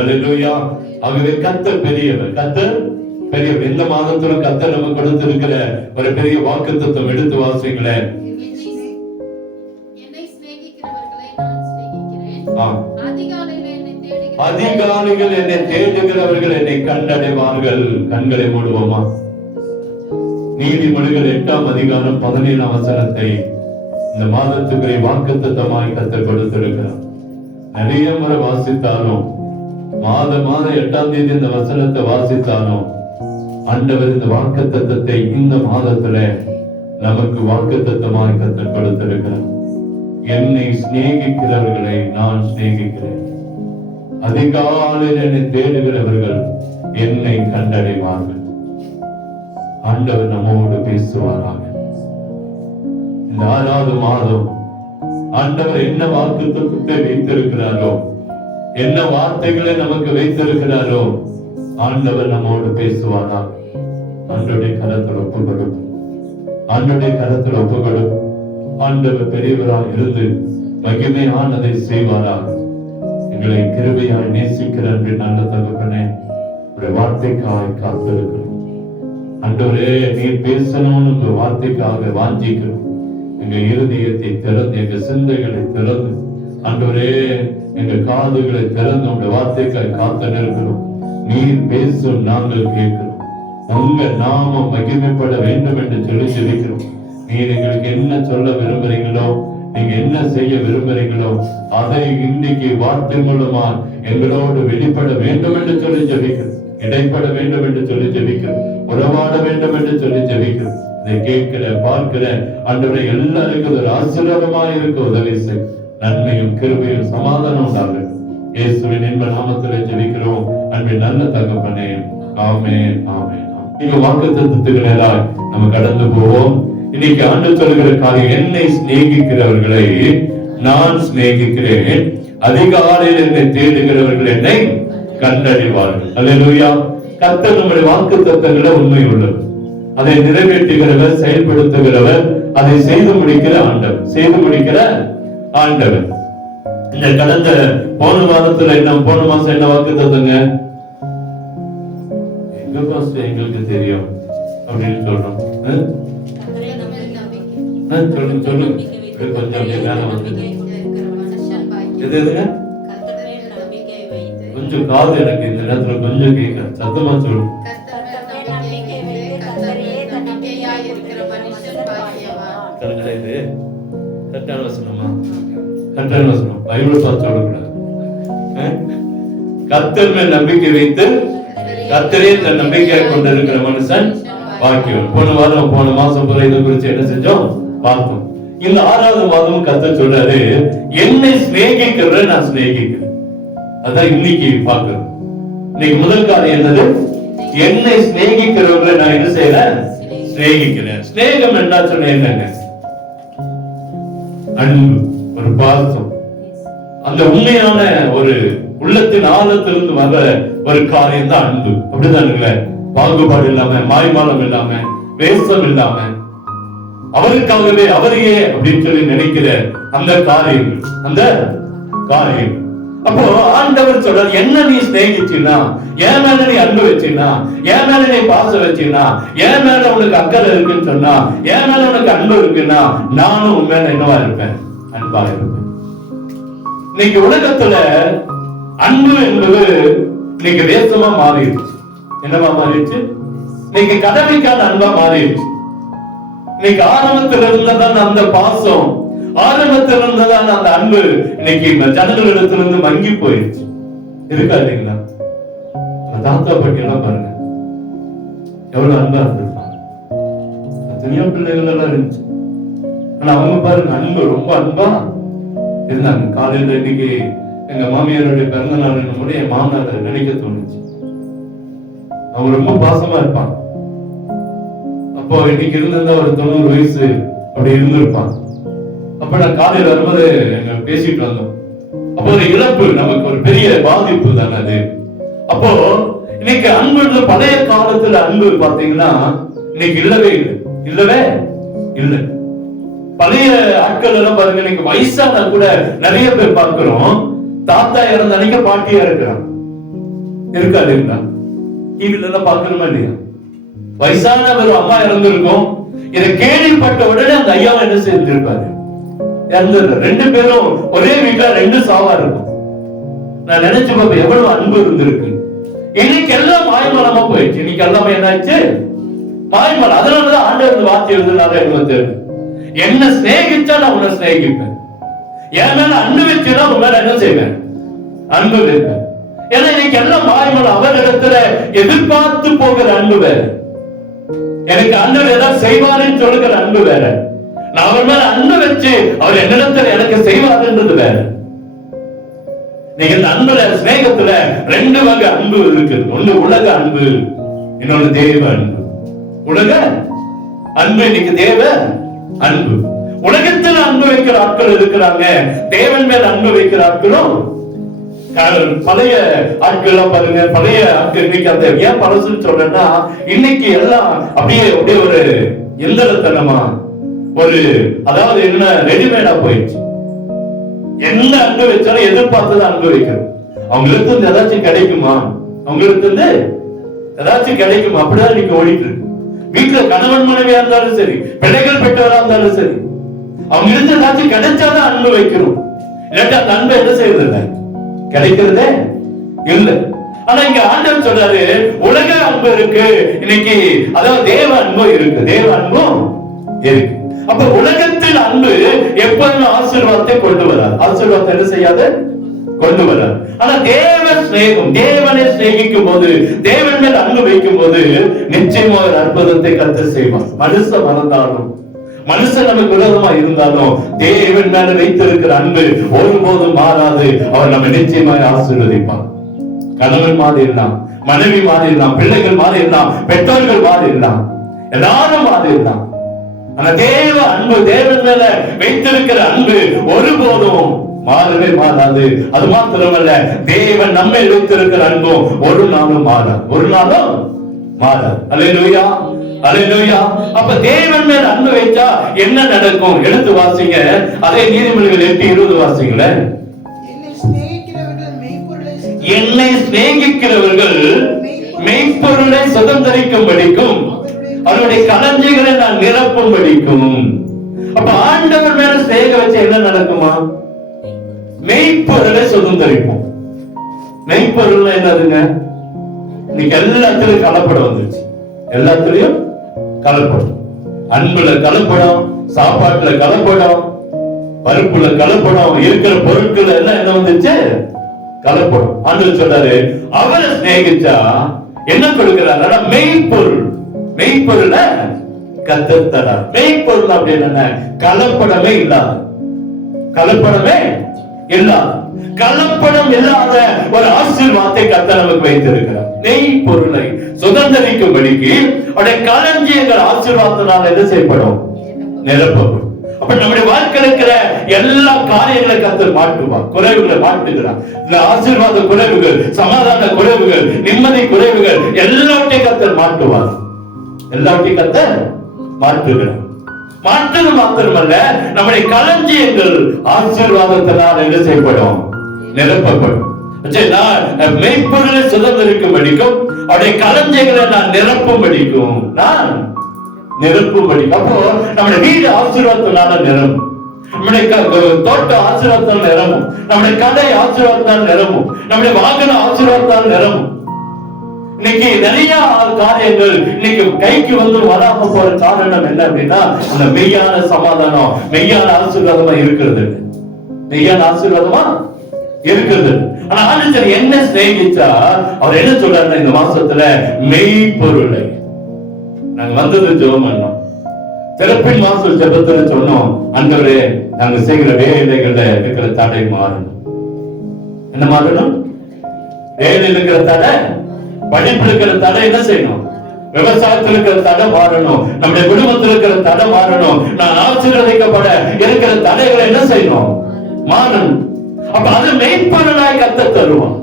அல்லேலூயா. ஆகவே கர்த்தர் பெரியவர், கர்த்தர் பெரியவர். இந்த மாதத்துல கர்த்தர் நமக்கு கொடுத்திருக்கிற ஒரு பெரிய வாக்குத்தத்தம் எடுத்து வாசிங்களேன். அதிகாலையில் என்னை தேடுகிறவர்கள் என்னை கண்டடைவார்கள். கண்களை மூடுவோமா? நீதிமொழிகள் 8ஆம் அதிகாரம் 17ஆம் வசனத்தை இந்த மாதத்துக்கு வாக்குத்தத்தமாய் கர்த்தர் கொடுத்திருக்கிறார். நிறைய முறை வாசித்தாலும், மாதம் 8ஆம் தேதி இந்த வசனத்தை வாசித்தாலும், ஆண்டவர் இந்த வாக்குத்தத்தத்தை இந்த மாதத்துல நமக்கு வாக்குத்தத்தமாய் கர்த்தர் கொடுத்திருக்கிறார். என்னை சிநேகிக்கிறவர்களை நான் சிநேகிக்கிறேன். அதிகாலையில் என்னை தேடுகிறவர்கள் என்னை கண்டடைவார்கள். ஆண்டவர் நம்மோடு பேசுவாராக. இந்த 6வது மாதம் ஆண்டவர் என்ன வாக்குத்தத்தத்தை வைத்திருக்கிறாரோ, என்ன வார்த்தைகளை நமக்கு வைத்திருக்கிறாரோ, ஆண்டவர் நம்மோடு பேசுவாராக. ஆண்டவருடைய கரத்தில் ஒப்புக்கொடும், ஆண்டவருடைய கரத்தில் ஒப்புக்கொடும். ஆண்டவர் பெரியவராக இருந்து மகிமையானதை செய்வாராக. எங்களை கிருபையாய் நேசிக்கிற நல்ல தகப்பனே, ஒரு வார்த்தைக்காக காத்திருக்கிறோம். ஆண்டவரே, நீர் பேசணும்னு உங்க வார்த்தைக்காக வாஞ்சிக்கிறோம். எங்க இருதயத்தை திறந்து, எங்க சிந்தைகளை திறந்து, ஆண்டவரே எங்க காதுகளை திறந்து உங்க வார்த்தைக்காக காத்து நிற்கிறோம். நீர் பேசும், நாங்கள் கேட்கிறோம். உங்க நாமம் மகிமைப்பட வேண்டும் என்று சொல்லி ஜெபிக்கிறோம். நீர் எங்களுக்கு என்ன சொல்ல விரும்புறீங்களோ, நீங்க என்ன செய்ய விரும்புறீங்களோ, அதை இன்னைக்கு வார்த்தை மூலமா எங்களோடு வெளிப்பட வேண்டும் என்று சொல்லி ஜெபிக்கிறோம். இடைப்பட வேண்டும் என்று சொல்லி ஜெபிக்கிறோம். உறவாட வேண்டும் என்று சொல்லி ஜெபிக்கிறோம். இதை கேட்கிற பார்க்கிற ஆண்டவரை எல்லாருக்கும் ஒரு ஆசீர்வாதமாக இருக்க உதவி செய். நன்மையும் கிருபையும் சமாதானம் உண்டாகும். இயேசுவின் இன்ப நாமத்திலே ஜெபிக்கிறோம் அன்பின் நல்ல தகப்பனே. ஆமென், ஆமென். நீங்க வாக்குத்தத்தத்துக்கு நேராக நம்ம கடந்து போவோம். இன்னைக்கு ஆண்டவர் சொல்கிற காரியம், என்னை சிநேகிக்கிறவர்களை நான் சிநேகிக்கிறேன். அதிகாலையில் என்னை தேடுகிறவர்கள் என்னை கண்டறிவார்கள். அல்லேலூயா. கர்த்தர் நம்முடைய வாக்குத்தத்தங்களை உண்மை உள்ளவர். அதை நிறைவேற்றுகிறவர், செயல்படுத்துகிறவர், அதை செய்து முடிக்கிற ஆண்டவர், செய்து முடிக்கிற ஆண்டவர். இந்த கடந்த போன வாரத்துல போன மாசம் என்ன வாக்குத்தத்தங்க? எங்க பாஸ்டர் எங்களுக்கு தெரியும் அப்படின்னு சொல்றோம். சொல்லுங்க சொல்லுங்க, கொஞ்சம் வேலை வந்தது. எது எதுங்க? கொஞ்சம் காது எனக்கு இந்த நேரத்துல கொஞ்சம் கேட்க, சத்தமா சொல்லுங்க. இது கரெக்டான வசனமா? கரெக்டான வசனம். பைபிள் பார்த்து சொல்லக்கூடாது. கர்த்தர் மேல் நம்பிக்கை வைத்து கர்த்தரே தன் நம்பிக்கையை கொண்டிருக்கிற மனுஷன் பாக்கியவான். போன மாசம் பூரா இதை குறித்து என்ன செஞ்சோம் பார்த்தோம். இந்த 6வது மாதமும் கர்த்தர் சொல்றாரு, என்னை சிநேகிக்கிறவரை நான் சிநேகிக்கிறேன். அதான் இன்னைக்கு பார்க்கிறோம். இன்னைக்கு முதல் காரியம் என்னது? என்னை சிநேகிக்கிறவர்களை நான் என்ன செய்யறேன்? சிநேகிக்கிறேன். சிநேகம் என்ன சொன்ன என்னங்க? அன்பு, ஒரு பாசம். அந்த உண்மையான ஒரு உள்ளத்தின் ஆழத்திலிருந்து வர ஒரு காரியம் தான் அன்பு. அப்படிதானுங்களே? பாகுபாடு இல்லாம, மாய்மாலம் இல்லாம, வேஷம் இல்லாம, அவருக்காகவே அவரையே அப்படின்னு சொல்லி நினைக்கிற அந்த காரியங்கள், அந்த காரியம். அப்போ ஆண்டவர் சொல்றாரு, என்ன நீ சிநேகிச்சினா, என் மேல நீ அன்பு வச்சினா, என் மேல நீ பாசம் வச்சினா, என் மேல உனக்கு அக்கறை இருக்குன்னு சொன்னா, என் மேல உனக்கு அன்பு இருக்குன்னா, நானும் உன் மேல என்னவா இருப்பேன்? அன்பா இருப்பேன். இன்னைக்கு உலகத்துல அன்பு என்பது இன்னைக்கு வேஷமா மாறிடுச்சு. என்னவா மாறிடுச்சு? இன்னைக்கு கடமைக்கான அன்பா மாறிடுச்சு. இன்னைக்கு ஆரம்பத்தில் இருந்ததான் அந்த பாசம், ஆரம்பத்தில் இருந்ததான் அந்த அன்பு இன்னைக்கு ஜனங்களிடத்திலிருந்து மங்கி போயிடுச்சு. இருக்கா இல்லைங்களா? தாத்தா பாட்டி எல்லாம் பாருங்க, எவ்வளவு அன்பா இருந்திருப்பாங்க. எத்தனையோ பிள்ளைகள் எல்லாம் இருந்துச்சு. ஆனா அவங்க பாருங்க, அன்பு ரொம்ப அன்பா இருந்தாங்க. காலையில இன்னைக்கு எங்க மாமியாருடைய பிறந்த நாள் என்னுடைய என் மாமனாரை நினைக்க தோணுச்சு. அவங்க ரொம்ப பாசமா இருப்பாங்க. அப்போ இன்னைக்கு இருந்திருந்தா ஒரு 90 வயசு அப்படி இருந்திருப்பாங்க. அப்ப நான் காலையில வரும்போது எங்க பேசிட்டு வந்தோம். அப்போ ஒரு இழப்பு நமக்கு ஒரு பெரிய பாதிப்பு தானே அது. அப்போ இன்னைக்கு அன்பு, பழைய காலத்துல அன்பு பாத்தீங்கன்னா இன்னைக்கு இல்லவே இல்லை, இல்லவே இல்லை. பழைய ஆட்கள் எல்லாம் பாருங்க, இன்னைக்கு வயசான கூட நிறைய பேர் பார்க்கிறோம். தாத்தா இறந்த அன்னைக்கு பாட்டியா இருக்கிறான். இருக்காதுங்களா? டிவில எல்லாம் பாக்கணுமா இல்லையா? வயசான ஒரு அம்மா இறந்திருக்கும். இதை கேள்விப்பட்ட உடனே அந்த ஐயாவை என்ன செஞ்சிருப்பாரு? இறந்துடுற. 2 பேரும் ஒரே வீட்டுல 2 சாவா இருக்கும். நான் நினைச்சு பார்ப்பேன் எவ்வளவு அன்பு இருந்திருக்கு. இன்னைக்கு எல்லாம் மாய்மலமா போயிடுச்சு. இன்னைக்கு எல்லாமே என்னாச்சு? மாய்மலம். அதனாலதான் ஆண்டவர் வார்த்தை எழுதுனால எனக்கு தெரியும். என்ன சிநேகிச்சா நான் உன்னை சிநேகிப்பேன். என் மேல அன்பு வச்சுனா உன் மேல என்ன செய்வேன்? அன்பு வைப்பேன். ஏன்னா இன்னைக்கு எல்லாம் மாய்மலம். அவரிடத்துல எதிர்பார்த்து போகிற அன்பு வேற, எனக்கு ஆண்டவர் ஏதாவது செய்வாருன்னு சொல்லுகிற அன்பு வேற, நான் அவர் மேல அன்பு வச்சு அவர் என்னிடத்துல எனக்கு செய்வாருன்றது வேற. நீங்க இந்த அன்புல சிநேகத்துல 2 வகை அன்பு இருக்கு. ஒண்ணு உலக அன்பு, இன்னொன்னு தேவ அன்பு. உலக அன்பு, இன்னைக்கு தேவ அன்பு. உலகத்தில் அன்பு வைக்கிற ஆட்கள் இருக்கிறாங்க, தேவன் மேல் அன்பு வைக்கிற ஆட்களும். பழைய ஆட்கள் பாருங்க, பழைய ஆட்கள் இன்னைக்கு அந்த ஏன் பழசுன்னு சொல்றேன்னா, இன்னைக்கு எல்லாம் அப்படியே அப்படியே ஒரு எந்திரத்தனமா, ஒரு அதாவது என்ன ரெடிமேடா போயிடுச்சு. என்ன அன்பு வச்சாலும் எதிர்பார்த்தது அன்பு வைக்கணும். அவங்களுக்கு இருந்து ஏதாச்சும் கிடைக்குமா, அவங்களுக்கு இருந்து ஏதாச்சும் கிடைக்குமா, அப்படிதான் இன்னைக்கு ஓடிட்டு இருக்கு. வீட்டுல கணவன் மனைவியா இருந்தாலும் சரி, பிள்ளைகள் பெற்றவரா இருந்தாலும் சரி, அவங்க இருந்து ஏதாச்சும் கிடைச்சாதான் அன்பு வைக்கணும். இல்லாட்டா அந்த அன்பு என்ன செய்யறது இல்லை, கிடைக்கிறதே இல்ல. ஆனா இங்க ஆண்டவர் சொல்றாரு உலக அன்பு இருக்கு இன்னைக்கு, அதாவது தேவ அன்பு இருக்கு, தேவ அன்பும் இருக்கு. அப்ப உலகத்தில் அன்பு எப்போதுமே ஆசீர்வாதத்தை கொண்டு வராது. ஆசீர்வாதத்தை என்ன செய்யாது, கொண்டு வராது. ஆனா தேவ சிநேகம், தேவனை சிநேகிக்கும் போது, தேவன் மேல் அன்பு வைக்கும் போது நிச்சயமா ஒரு அற்புதத்தை கர்த்தர் செய்வார். மனுஷன் மறந்தாலும், மனுஷன் நமக்கு விரோதமா இருந்தாலும் தேவன் மேல வைத்திருக்கிற அன்பு ஒருபோதும் மாறாது. அவர் நம்ம நிச்சயமாக ஆசீர்வதிப்பார். கணவன் மாதிரி இருந்தான், மனைவி மாதிரி இருந்தான், பிள்ளைகள் மாதிரி இருந்தான், பெற்றோர்கள் மாதிரி இருந்தான், எல்லாரும் மாதிரி இருந்தான். ஆனா தேவ அன்பு, தேவன் மேல வைத்திருக்கிற அன்பு ஒருபோதும் மாறவே மாறாது. அது மாத்திரமல்ல, தேவன் நம்மை வைத்திருக்கிற அன்பும் ஒரு நாளும் மாறாது, ஒரு நாளும் மாறாது. அல்லேலூயா, அல்லேலூயா. அப்ப தேவன் மேல் அன்பு வைச்சா என்ன நடக்கும்? எடுத்து வாசிங்க. அதே நீதிமொழிகள் 8:20 வாசிங்களேன். என்னை சிநேகிக்கிறவர்கள் மெய்ப்பொருளை சுதந்தரிக்கும்படிக்கும் அவருடைய களஞ்சியங்களை நான் நிரப்பும்படிக்கும். அப்ப ஆண்டவர் மேல சிநேக வச்ச என்ன நடக்குமா? மெய்ப்பொருளை சுதந்தரிப்போம். மெய்ப்பொருள் என்னதுங்க? இன்னைக்கு எல்லாத்திலும் கலப்படம் வந்துருச்சு. எல்லாத்திலையும் கலப்படம். அன்புல கலப்படம், சாப்பாட்டுல கலப்படம், பருப்புல கலப்படம், இருக்கிற பொருட்கள் எல்லாம் என்ன வந்துச்சு? கலப்படம். ஆண்டவர் சொல்றாரு அவரை சிநேகிச்சா என்ன கொடுக்கிறார்? மெய்ப்பொருள். மெய்ப்பொருள கர்த்தர் தரார். மெய்ப்பொருள் அப்படின்னு என்ன? கலப்படமே இல்லாத, கலப்படமே இல்லாத, கலப்படம் இல்லாத ஒரு ஆசீர்வாதத்தை கர்த்தர் நமக்கு வைத்திருக்கிறார். மெய்ப்பொருளை சுதந்தரிக்கும்படிக்கு அவருடைய களஞ்சியங்கள் ஆசீர்வாதத்தினால் என்ன செய்யப்படும்? நிரப்பப்படும். அப்ப நம்முடைய வாழ்க்கையில் இருக்கிற எல்லா காரியங்களை கர்த்தர் மாற்றுவார், குறைவுகளை மாற்றுகிறார். இந்த ஆசீர்வாத குறைவுகள், சமாதான குறைவுகள், நிம்மதி குறைவுகள் எல்லாவற்றையும் கர்த்தர் மாற்றுவார். எல்லாவற்றையும் கர்த்தர் மாற்றுகிறார். மாற்றது மாத்திரமல்ல, நம்முடைய களஞ்சியங்கள் ஆசீர்வாதத்தினால் என்ன செய்யப்படும்? நிரப்பப்படும். மெய்ப்பொருளை சுதந்திரிக்கும்படிக்கும் அவருடைய களஞ்சியங்களை நான் நிரப்பும்படிக்கும், நான் நிரப்பும்படிக்கும். அப்போ நம்முடைய வீடு ஆசீர்வாதத்தினால நிரம்பும், நம்முடைய தோட்டம் ஆசீர்வாதத்தால் நிரம்பும், நம்முடைய கடை ஆசீர்வாதத்தால் நிரம்பும், நம்முடைய வாகனம் ஆசீர்வாதத்தால் நிரம்பும். இன்னைக்கு நிறைய காரியங்கள் இன்னைக்கு கைக்கு வந்து வராம போற காரணம் என்ன அப்படின்னா, அந்த மெய்யான சமாதானம், மெய்யான ஆசீர்வாதமா இருக்கிறது, மெய்யான ஆசீர்வாதமா இருக்கிறது. ஆனா ஆண்டவர் என்ன சிநேகிச்சா அவர் என்ன சொல்றாருன்னா, இந்த மாசத்துல மெய்ப்பொருளை நாங்க வந்தது ஜெபம் பண்ணோம். திறப்பின் மாசம் ஜெபத்துல சொன்னோம், ஆண்டவரே நாங்க செய்கிற வேலைகள்ல இருக்கிற தடை மாறணும். என்ன மாறணும்? வேலையில் இருக்கிற தடை, படிப்பில் இருக்கிற தடை என்ன செய்யணும்? விவசாயத்தில் இருக்கிற தடை மாறணும். நம்முடைய குடும்பத்தில் இருக்கிற தடை மாறணும். நான் ஆசீர்வதிக்கப்பட இருக்கிற தடைகளை என்ன செய்யணும்? மாறணும். அப்ப அது மெய்ப்பொருளாய் கர்த்தர் தருவான்.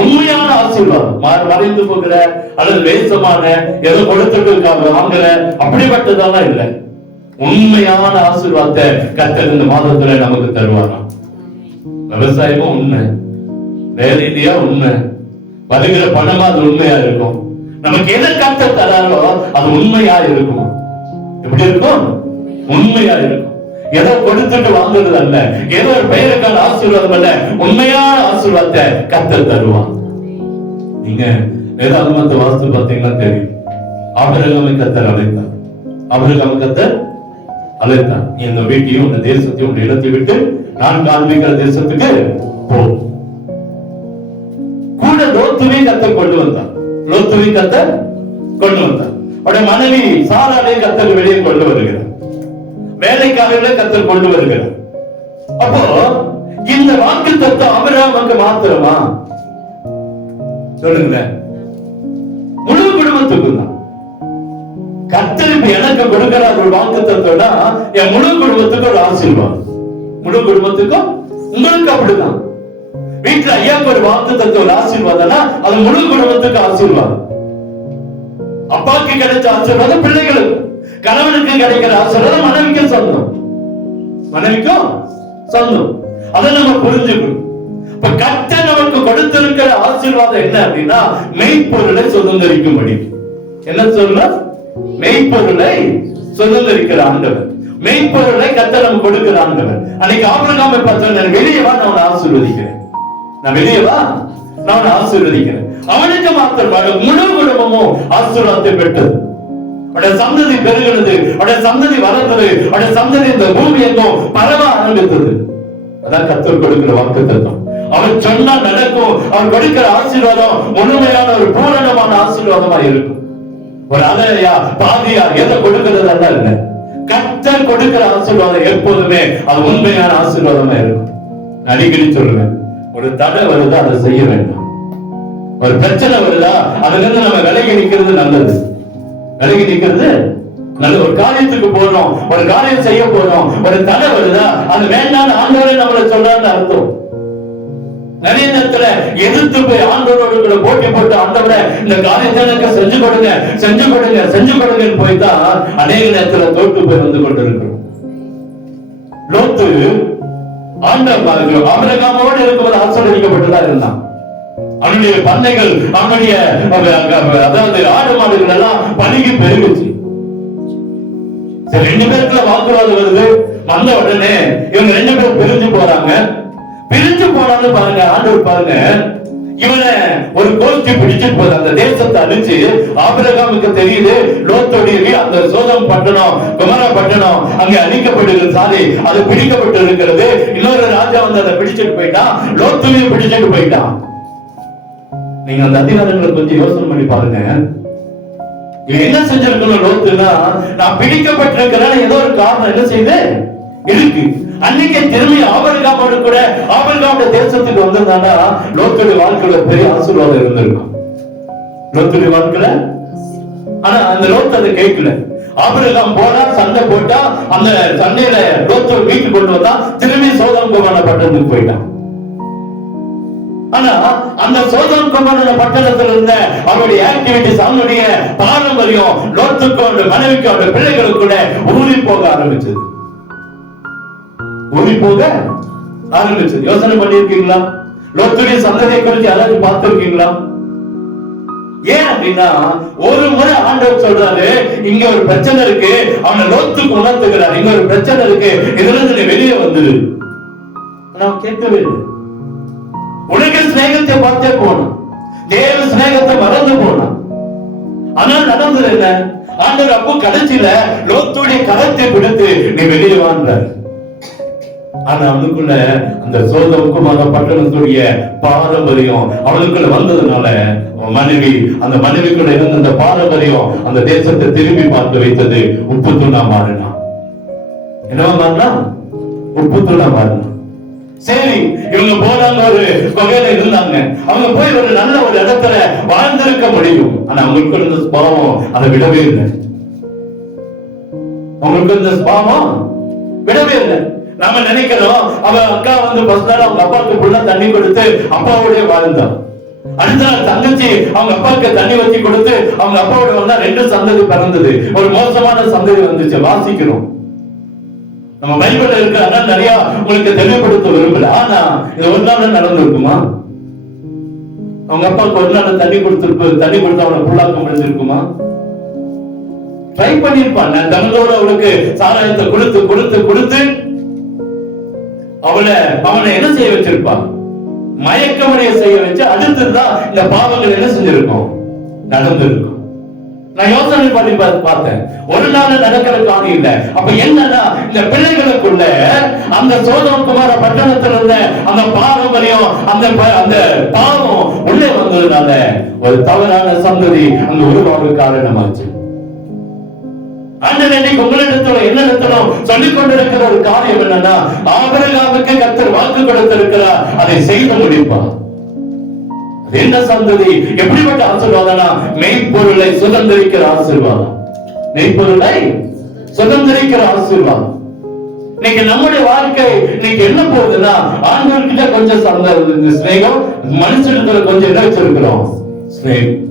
உண்மையான ஆசீர்வாதம், மறைந்து போகிற அல்லது வேசமான ஏதோ கொடுத்துட்டு வாங்குற அப்படிப்பட்டதெல்லாம் இல்லை. உண்மையான ஆசீர்வாதத்தை கர்த்தர் இந்த மாதத்துல நமக்கு தருவாராம். விவசாயமும் உண்மை, வேலையிலேயே உண்மை, வருகிற பணமா அது உண்மையா இருக்கும். நமக்கு எதை கத்த தராரோ அது உண்மையா இருக்கும். எப்படி இருக்கும்? உண்மையா இருக்கும். ஏதோ கொடுத்துட்டு வாங்குறது அல்ல, ஏதோ ஒரு பெயருக்கான ஆசீர்வாதம் அல்ல, உண்மையான ஆசீர்வாதத்தை கத்த தருவான். நீங்க வேதாகமத்தை வாசித்து பார்த்தீங்கன்னா தெரியும். ஆபிரகாமை கத்தர் அழைத்தார். ஆபிரகாம் கத்தர் அழைத்தார். நீ இந்த வீட்டையும் இந்த தேசத்தையும் உங்க இடத்தை விட்டு நான் காண்பிக்கிற தேசத்துக்கு போ. கூட லோத்துவை கத்தர் கொண்டு வந்தார். லோத்துவை கத்தர் கொண்டு வந்தார். அவருடைய மனைவி சாராளை கத்தர் வெளியே கொண்டு வருகிறார். வேலைக்காரர்களை கத்தர் கொண்டு வருகிறார். அப்போ இந்த வாக்குத்தத்தம் ஆபிரகாமுக்கு மாத்திரமா? சொல்லுங்களேன். முழு குடும்பத்துக்கும் தான் கர்த்தர் இப்ப எனக்கு கொடுக்கிறார் ஒரு வாக்குத்தத்தம்னா என் முழு குடும்பத்துக்கும் ஒரு ஆசீர்வாதம். முழு குடும்பத்துக்கும் உங்களுக்கு அப்படிதான். வீட்டுல ஐயாவுக்கு ஒரு வாக்குத்தத்தம் ஒரு ஆசீர்வாதம்னா அது முழு குடும்பத்துக்கு ஆசீர்வாதம். அப்பாவுக்கு கிடைச்ச ஆசீர்வாதம் பிள்ளைகளுக்கு, கணவனுக்கு கிடைக்கிற ஆசீர்வாதம் மனைவிக்கும் சொந்தம். மனைவிக்கும் சொந்தம். அதை நம்ம புரிஞ்சுக்கணும். இப்ப கர்த்தர் நமக்கு கொடுத்திருக்கிற ஆசீர்வாதம் என்ன அப்படின்னா மெய்ப்பொருளை சுதந்திரிக்கும்படி. என்ன சொல்ற? மெய்ப்பொருளை சுதந்திரிக்கிற ஆண்டவர். மெய்ப்பொருளை கர்த்தர் நமக்கு கொடுக்கிற ஆண்டவர். அன்னைக்கு ஆபிரகாமை பார்த்து வெளியே வா, நான் உன்னை ஆசீர்வதிக்கிறேன். நான் வெளியே வா, நான் உன்னை ஆசீர்வதிக்கிறேன். அவனுக்கு மாத்திரமாக முழு குடும்பமும் ஆசீர்வாதத்தை பெற்றது. அவருடைய சந்ததி பெருகிறது, அவருடைய சந்ததி வளர்ந்தது, அவருடைய சந்ததி இந்த பூமி எங்கும் பரவ ஆரம்பித்தது. அதான் கர்த்தர் கொடுக்கிற வாக்குத்தத்தம். அவர் சொன்னா நடக்கும். அவர் கொடுக்கிற ஆசீர்வாதம் முழுமையான ஒரு பூரணமான ஆசீர்வாதமா இருக்கும். ஒரு அலையா பாதியா எதை கொடுக்கிறது அல்ல இல்ல. கர்த்தர் கொடுக்கிற ஆசீர்வாதம் எப்போதுமே அது உண்மையான ஆசீர்வாதமா இருக்கும். அடிக்கடி சொல்லுவேன், ஒரு தடை வருதா அதை செய்ய வேண்டாம். ஒரு பிரச்சனை வருதா அதுல இருந்து நம்ம விலகி நிக்கிறது நல்லது. விலகி நிக்கிறது நல்ல. ஒரு காரியத்துக்கு போறோம், ஒரு காரியம் செய்ய போறோம், ஒரு தடை வருதா அது வேண்டாம் ஆண்டவரே நம்மள சொல்றான்னு அர்த்தம். நிறைய நேரத்துல எதிர்த்து போய் ஆண்டவரோடு போட்டி போட்டு ஆண்டவரை இந்த காரியத்தை எனக்கு செஞ்சு கொடுங்க செஞ்சு கொடுங்க செஞ்சு கொடுங்கன்னு போய்தான் அநேக நேரத்துல தோற்று போய் வந்து கொண்டு இருக்கிறோம். லோத்து ஆபிரகாமோடு இருக்கும்போது ஆசீர்வதிக்கப்பட்டுதான் இருந்தான். அவனுடைய பண்ணைகள், அவனுடைய அதாவது ஆடு மாடுகள் எல்லாம் பணிக்கு பெருகுச்சு. சரி, 2 பேருக்குள்ள வாக்குவாதம் வருது. வந்த உடனே இவங்க 2 பேரும் பிரிஞ்சு போறாங்க. பிரிஞ்சு போனாலும் பாருங்க, ஆண்டவர் பாருங்க, இவனை ஒரு கோஷ்டி பிடிச்சு போது அந்த தேசத்தை அழிச்சு ஆபிரகாமுக்கு தெரியுது லோத்துடைய அந்த சோதம் பட்டணம் குமரா பட்டணம் அங்க அழிக்கப்படுகிற சாலை அது பிடிக்கப்பட்டு இருக்கிறது. இன்னொரு ராஜா வந்து அதை பிடிச்சிட்டு போயிட்டான், லோத்துவையும் பிடிச்சிட்டு போயிட்டான். நீங்க அந்த அதிகாரங்களை கொஞ்சம் யோசனை பண்ணி பாருங்க. என்ன செஞ்சிருக்கணும் லோத்துனா, நான் பிடிக்கப்பட்டிருக்கிறேன் ஏதோ ஒரு காரணம் என்ன செய்து இருக்கு. அன்னைக்கு திரும்பி ஆபிரகாமோடு கூட ஆபிரகாமுடைய தேசத்துக்கு வந்திருந்தானா லோத்துடைய வாழ்க்கையில பெரிய ஆசீர்வாதம் இருந்திருக்கும். லோத்துடைய வாழ்க்கையில. ஆனா அந்த லோத்து அதை கேட்கல. ஆபிரகாம் போனா சண்டை போட்டா அந்த சண்டையில லோத்து வீட்டுக்கு கொண்டு வந்தா திரும்பி சோதம் குமார பட்டணத்துக்கு போயிட்டான். ஆனா அந்த சோதம் குமார பட்டணத்தில் இருந்த அவருடைய ஆக்டிவிட்டிஸ், அவனுடைய பாரம்பரியம் லோத்துக்கு அவருடைய மனைவிக்கு அவருடைய பிள்ளைகளுக்கு கூட ஊறி போக ஆரம்பிச்சது. ஊறி போக ஆரம்பிச்சது. யோசனை பண்ணிருக்கீங்களா? லோத்துடைய சந்ததியை குறித்து யாராவது பார்த்திருக்கீங்களா? ஏன் அப்படின்னா ஒரு முறை ஆண்டவர் சொல்றாரு, இங்க ஒரு பிரச்சனை இருக்கு, அவனை லோத்துக்கு உணர்த்துகிறார். இங்க ஒரு பிரச்சனை இருக்கு, இதுல இருந்து வெளியே வந்துரு. நான் கேட்கவே இல்லை. உலக சிநேகத்தை பார்த்தே போனான், தேவ சிநேகத்தை மறந்து போனான். ஆனால் நடந்தது என்ன? ஆண்டவர் அப்போ கடைசியில லோத்துடைய கரத்தை பிடித்து நீ வெளியே வாழ்ந்தார். ஆனா அவனுக்குள்ள அந்த சோதம் குமார பட்டணத்துடைய பாரம்பரியம் அவனுக்குள்ள வந்ததுனால மனைவி, அந்த மனைவிக்குள்ள இருந்த அந்த பாரம்பரியம் அந்த தேசத்தை திரும்பி பார்த்து வைத்தது. உப்பு தூணா மாறினா. என்னவா மாறினா? உப்பு தூணா மாறினா. சரி, இவங்க போனாங்க, ஒரு வகையில இருந்தாங்க. அவங்க போய் ஒரு நல்ல ஒரு இடத்துல வாழ்ந்திருக்க முடியும். ஆனா அவங்களுக்கு இருந்த சுபாவம் அதை விடவே இல்லை. அவங்களுக்கு இருந்த சுபாவம் விடவே இல்லை. நாம நினைக்கிறோம் அவ அக்கா வந்து ஃபர்ஸ்ட் நாள் அவங்க அப்பாவுக்கு ஃபுல்லா தண்ணி கொடுத்து அப்பாவோடய வாழ்ந்தான். அடுத்த நாள் தங்கச்சி அவங்க அப்பாவுக்கு தண்ணி வச்சு கொடுத்து அவங்க அப்பாவோட வந்தா 2 சந்ததி பிறந்தது. ஒரு மோசமான சந்ததி வந்துச்சு. வாசிக்கிறோம் நம்ம பைபிள்ல இருக்கு. ஆனா நிறைய உங்களுக்கு தெளிவுபடுத்த விரும்பல. ஆனா இது ஒரு நாள் நடந்திருக்குமா? அவங்க அப்பாவுக்கு ஒரு நாள் தண்ணி கொடுத்து அவனை புல்லாக்க முடிஞ்சிருக்குமா? ட்ரை பண்ணிருப்பான். நான் தனதோடு அவளுக்கு சாராயத்தை கொடுத்து கொடுத்து கொடுத்து அவனை என்ன செய்ய வச்சிருப்பான்? மயக்கமடைய செய்ய வச்சு அடுத்ததுதான் இந்த பாவங்கள் என்ன செஞ்சிருக்கும், நடந்திருக்கும். நான் யோசனை பண்ணி பார்த்தேன். ஒரு நாள் நடக்கிற காணி இல்ல. அப்ப என்னன்னா, இந்த பிள்ளைகளுக்குள்ள அந்த சோதோம் குமார பட்டணத்துல இருந்த அந்த பாரம்பரியம், அந்த பாவம் உள்ளே வந்ததுனால ஒரு தவறான சந்ததி அங்க உருவாக காரணமாச்சு. அன்றைக்கு உங்களிடத்துல என்னிடத்திலும் சொல்லிக் கொண்டிருக்கிற ஒரு காரியம் என்னன்னா, ஆபிரகாமுக்கு கர்த்தர் வாக்கு கொடுத்திருக்கிறார், அதை செய்து முடிப்பார். என்ன சந்ததி? எப்படிப்பட்ட ஆசீர்வாதம்னா, மெய்ப்பொருளை சுதந்திரிக்கிற ஆசீர்வாதம். மெய்ப்பொருளை சுதந்திரிக்கிற ஆசீர்வாதம். இன்னைக்கு நம்முடைய வாழ்க்கை இன்னைக்கு என்ன போகுதுன்னா, ஆண்கள்கிட்ட கொஞ்சம் ஸ்நேகம், மனுஷத்துல கொஞ்சம் என்ன வச்சிருக்கிறோம், ஸ்நேகம்.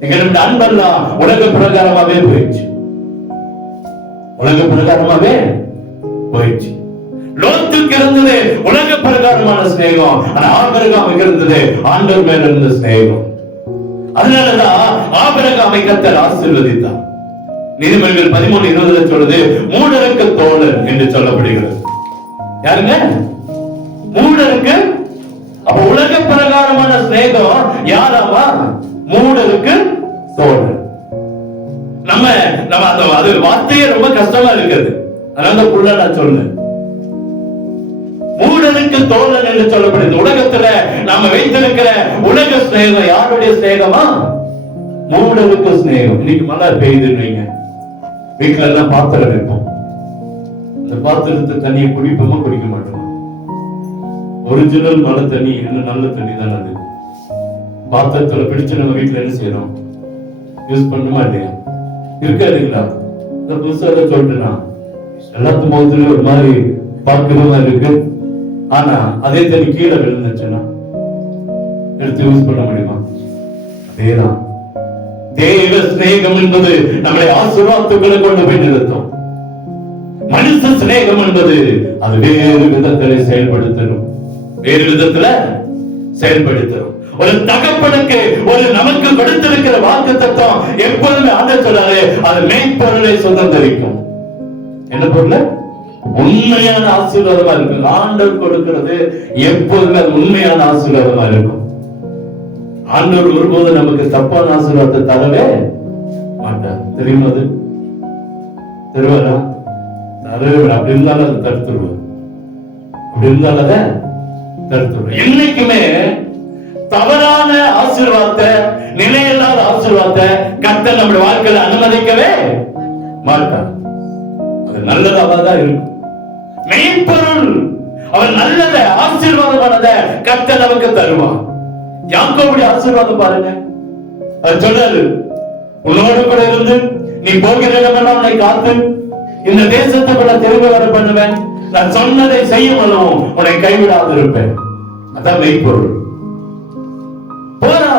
நம்முடைய அன்பெல்லாம் உலக பிரகாரமாவே போயிடுச்சு. உலக பிரகாரமாவே போயிடுச்சு. லோத்துக்கு இருந்தது உலக பிரகாரமான ஸ்நேகம், ஆனா ஆபிரகாமுக்கு இருந்தது ஆண்டவர் மேல இருந்த ஸ்நேகம். அதனாலதான் ஆபிரகாமை கர்த்தர் ஆசீர்வதித்தார். நீதிமொழிகள் 13:20 சொல்றது, மூடருக்கு தோழன் என்று சொல்லப்படுகிறது. யாருங்க? மூடருக்கு. அப்ப உலக பிரகாரமான ஸ்நேகம் யாராமா? மூடருக்கு தோழன். நம்ம அது வார்த்தையே ரொம்ப கஷ்டமா இருக்குது. அதனால புள்ள நான் சொல்றேன், மூடனுக்கு தோழன் என்று சொல்லப்படுது. உலகத்துல நாம வைத்திருக்கிற உலக ஸ்நேகம் யாருடைய ஸ்நேகமா? மூடனுக்கு ஸ்நேகம். இன்னைக்கு மழை பெய்யுதுன்னு வீட்டுல எல்லாம் பாத்திரம் வைப்போம். அந்த பாத்திரத்தை தண்ணியை குடிப்போமா குடிக்க மாட்டோமா? ஒரிஜினல் மழை தண்ணி என்ன நல்ல தண்ணி தானே அது. பாத்திரத்துல பிடிச்சு நம்ம வீட்டுல என்ன செய்யறோம், யூஸ் பண்ணுமா இல்லையா? இருக்காதுங்களா? இந்த புதுசா சொல்லிட்டுனா எல்லாத்து முகத்துலயும் ஒரு மாதிரி பார்க்கிறதா இருக்கு. ஆனா அதே தண்ணி கீழே விழுந்துச்சுன்னா எடுத்து யூஸ் பண்ண முடியுமா? அதேதான் தேவ சிநேகம் என்பது நம்மளை ஆசீர்வாதத்துக்களை கொண்டு போய் நிறுத்தும். மனுஷ சிநேகம் என்பது அது வேறு விதத்திலே செயல்படுத்தணும், வேறு விதத்துல செயல்படுத்தணும். ஒரு தகப்பனுக்கு ஒரு நமக்கு கொடுத்திருக்கிற வாக்குத்தத்தம் எப்பொழுதுமே ஆண்டவர் சொல்றாரு, அது மெய்ப்பொருளை சுதந்திரிக்கும். என்ன பொருள்? உண்மையான ஆசீர்வாதமா இருக்கும். ஆண்டவர் கொடுக்கிறது எப்போதுமே அது உண்மையான ஆசீர்வாதமா இருக்கும். ஆண்டவர் ஒருபோது நமக்கு தப்பான ஆசீர்வாதத்தை தரவே மாட்டார். தெரியுமா? அது தருவாரா? தரவே. அப்படி இருந்தாலும் அதை தடுத்துருவார். அப்படி இருந்தாலும் அதை தடுத்துருவார். என்னைக்குமே தவறான ஆசீர்வாதத்தை, நிலையில்லாத ஆசீர்வாதத்தை கர்த்தர் நம்முடைய வாழ்க்கையில அனுமதிக்கவே மாட்டார். அது நல்லதாதான் இருக்கும். மெய்ப்பொருள் அவர் நல்லதை, ஆசீர்வாதமானதை கர்த்தர் நமக்கு தருவார். யாக்கோபுடைய ஆசீர்வாதம் பாருங்க. அது சொல்றாரு, உன்னோடு கூட இருந்து நீ போகிற இடமெல்லாம் உன்னை காத்து இந்த தேசத்துக்குள்ள திரும்ப வர பண்ணுவேன், நான் சொன்னதை செய்யும் அளவும் உன்னை கைவிடாது இருப்பேன். அதான் மெய்ப்பொருள். போனா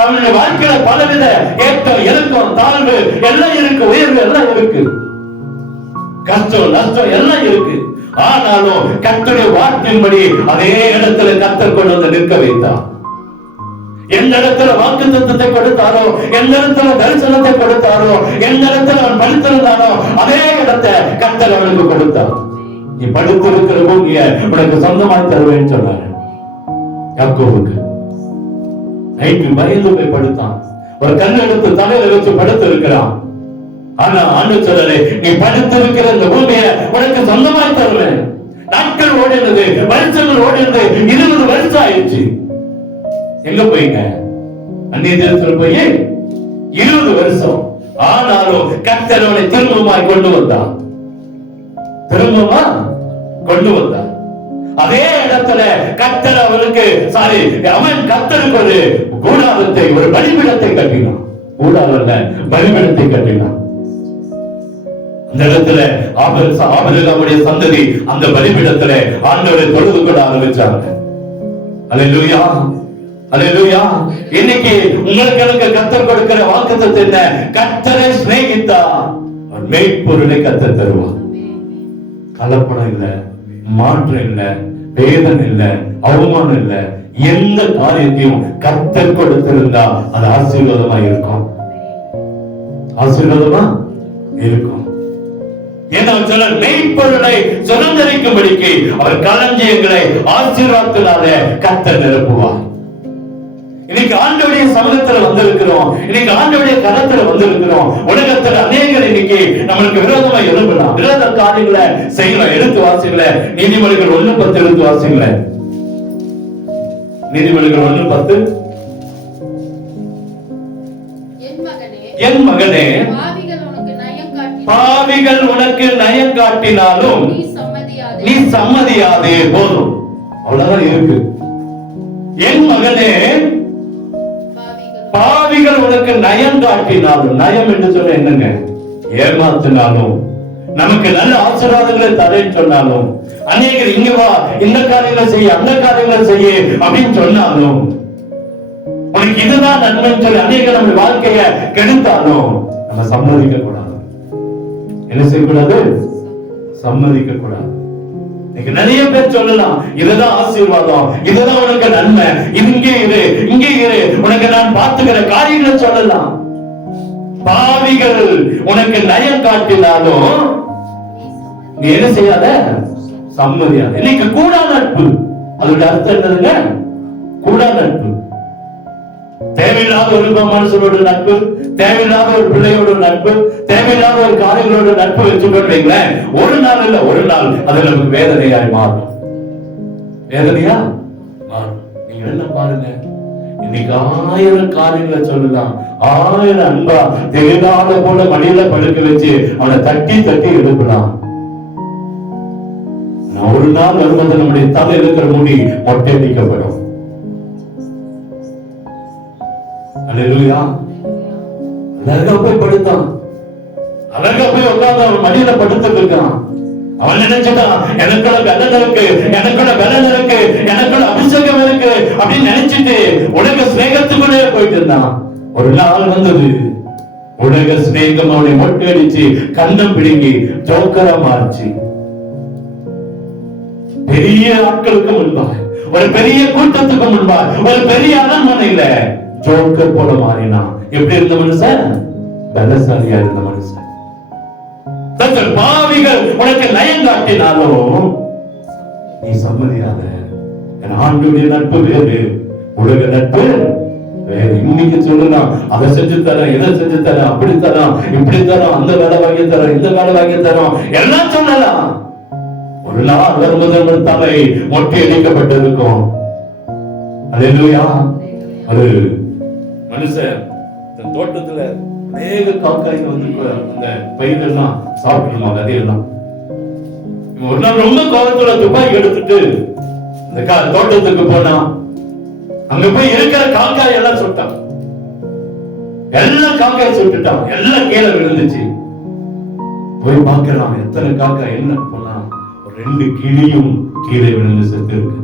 அவனுடைய வாழ்க்கையில பலவித ஏற்றம், இறக்கம், தாழ்வு எல்லாம் இருக்கு, உயர்வு எல்லாம் இருக்கு, கஷ்டம் நஷ்டம் எல்லாம் இருக்கு. ஆனாலும் கர்த்தருடைய வார்த்தையின்படி அதே இடத்துல கர்த்தர் கொண்டு வந்து நிற்க வைத்தார். எந்த இடத்துல வாக்குத்தத்தத்தை கொடுத்தாரோ, எந்த இடத்துல தரிசனத்தை கொடுத்தாரோ, எந்த இடத்துல அவன் படித்திருந்தானோ அதே இடத்தை கர்த்தர் அவனுக்கு கொடுத்தார். நீ படித்திருக்கிற பூமியை உனக்கு சொந்தமாய் தருவேன்னு சொன்னாரு யாக்கோபுக்கு. நைட்டு பயந்து போய் படுத்தான். ஒரு கண்ணு எடுத்து தலையில வச்சு படுத்து இருக்கிறான். ஆனா ஆண்டவர் சொல்றாரு, நீ படுத்திருக்கிற இந்த பூமியை உனக்கு சொந்தமாய் தருவேன். நாட்கள் ஓடினது, வருஷங்கள் ஓடினது, 20 வருஷம் ஆயிடுச்சு. எங்க போயிங்க? அந்நிய தேசத்துல போய் 20 வருஷம். ஆனாலும் கர்த்தர் அவனை திரும்பமாய் கொண்டு வந்தார். திரும்பமா கொண்டு வந்தார். அதே இடத்துல கர்த்தர் அவனுக்கு அவன் கர்த்தருக்கு ஒரு கூடாரத்தை, ஒரு பலிபீடத்தை கட்டினான். கூடாரம் பலிபீடத்தை கட்டினான். அந்த இடத்துல ஆபிரகாமுடைய சந்ததி அந்த பலிபீடத்துல ஆண்டவரை தொழுது கொள்ள ஆரம்பிச்சாங்க. அல்லேலூயா, அல்லேலூயா. இன்னைக்கு உங்களுக்கு எனக்கு கர்த்தர் கொடுக்கிற வாக்குத்தத்தம் என்ன? கர்த்தரை சிநேகித்தா மெய்ப்பொருளை கர்த்தர் தருவார். கலப்படம் இல்ல, மாற்றம் இல்ல, வேதனை இல்ல, அவமானம் இல்ல, எந்த காரியத்தையும் கர்த்தர் கொடுத்திருந்தா அது ஆசீர்வாதமா இருக்கும். ஆசீர்வாதமா இருக்கும். ஏன்னா சிலர் மெய்ப்பொருளை சுதந்திரிக்கும்படிக்கு அவர் களஞ்சியங்களை ஆசீர்வாதத்தினால கர்த்தர் நிரப்புவார். இன்னைக்கு ஆண்டவருடைய சமூகத்துல வந்திருக்கிறோம், இன்னைக்கு ஆண்டவருடைய கரத்துல வந்திருக்கிறோம். உலகத்துல அநேகர் இன்னைக்கு நம்மளுக்கு விரோதமா எழுப்பலாம், விரோத காரியங்களை செய்யலாம். எடுத்து வாசிங்கள நீதிமொழிகள் 1:10 எடுத்து வாசிங்கள. நீதிமொழிகள் 1:10. என் மகனே, பாவிகள் உனக்கு நயம் காட்டினாலும் நீ சம்மதியாதே. போதும், அவ்வளவுதான் இருக்கு. என் மகனே, பாவிகள் உனக்கு நயம் காட்டினாலும், நயம் என்று சொன்ன என்னங்க? ஏமாத்தினாலும், நமக்கு நல்ல ஆசீர்வாதங்களை தரேன்னு சொன்னாலும், அநேகர் இங்க வா, இந்த காரியங்களை செய்ய, அந்த காரியங்களை செய்ய அப்படின்னு சொன்னாலும், உனக்கு இதுதான் நன்மைன்னு சொல்லி அநேகர் நம்ம வாழ்க்கைய கெடுத்தாலும் நம்ம சம்மதிக்க கூடாது. என்ன செய்யக்கூடாது? சம்மதிக்க கூடாது. நிறைய பேர் சொல்லலாம், இதுதான் ஆசீர்வாதம், இதுதான் உனக்கு நன்மை, இங்கே இரு, இங்கே இரு, உனக்கு நான் பார்த்துக்கிற காரியங்களை சொல்லலாம். பாவிகள் உனக்கு நயம் காட்டினாலும் நீ என்ன செய்யாத? சம்மதியாத. இன்னைக்கு கூடா நட்பு, அதோட அர்த்தம் என்னதுங்க? கூடா நட்பு. தேவையில்லாத ஒரு மனுஷனோட நட்பு, தேவையில்லாத ஒரு பிள்ளையோட நட்பு, தேவையில்லாத ஒரு காரியங்களோட நட்பு வச்சுக்கோங்களேன், ஒரு நாள் இல்ல ஒரு நாள் அது நமக்கு வேதனையாய் மாறும். வேதனையா மாறும். நீங்க என்ன பாருங்க, இன்னைக்கு 1000 காரியங்களை சொல்லலாம், 1000 அன்பா தெரியாத போல மடியில படுக்க வச்சு அவனை தட்டி தட்டி எழுப்பலாம். ஒரு நாள் வரும்போது நம்முடைய தலை இருக்கிற முடி மொட்டை அடிக்கப்படும். அல்லேலூயா. அழகா போய் படுத்தான், அழகா போய் உட்கார்ந்து அவன் மடியில படுத்துட்டு இருக்கான். அவன் நினைச்சுட்டான், எனக்குள்ள பலன் இருக்கு, எனக்குள்ள பலன் இருக்கு, எனக்குள்ள அபிஷேகம் இருக்கு அப்படின்னு நினைச்சிட்டு உலக சிநேகத்துக்குள்ளே போயிட்டு இருந்தான். ஒரு நாள் வந்தது, உலக சிநேகம் அவனை மொட்டை அடிச்சு கண்ணம் பிடுங்கி ஜோக்கரா மாறிச்சு. பெரிய ஆட்களுக்கு முன்பாக, ஒரு பெரிய கூட்டத்துக்கு முன்பாக, ஒரு பெரிய அரண்மனையில ஜோக்கர் போல மாறினான். எப்படி இருந்த மனுஷன்? பலசாலியா இருந்த மனுஷன். பாவிகள் உனக்கு நயம் காட்டினாலும் நீ சம்மதியாத. ஆண்டுடைய நட்பு வேறு, உலக நட்பு வேறு. இன்னைக்கு சொல்லலாம், அதை செஞ்சு தரேன், இதை செஞ்சு தரேன், அப்படி தரோம், இப்படி தரோம், அந்த வேலை வாங்கி தரோம், இந்த வேலை வாங்கி தரோம், எல்லாம் சொல்லலாம். ஒரு நாள் வரும்போது தலை மொட்டை அடிக்கப்பட்டிருக்கும். அல்லேலூயா. அது மனுஷன் தோட்டத்துல அநேக காக்காய்கள் வந்து அந்த பயிரெல்லாம் சாப்பிட்டுமா, விதையெல்லாம். ஒரு நாள் ரொம்ப கோபத்துல துப்பாக்கி எடுத்துட்டு இந்த தோட்டத்துக்கு போனா, அங்க போய் இருக்கிற காக்காய் எல்லாம் சுட்டான். எல்லாம் காக்காய் சுட்டுட்டான், எல்லாம் கீழே விழுந்துச்சு. போய் பார்க்கலாம் எத்தனை காக்காய் என்ன போனா, 2 கிளியும் கீழே விழுந்து செத்து இருக்கு.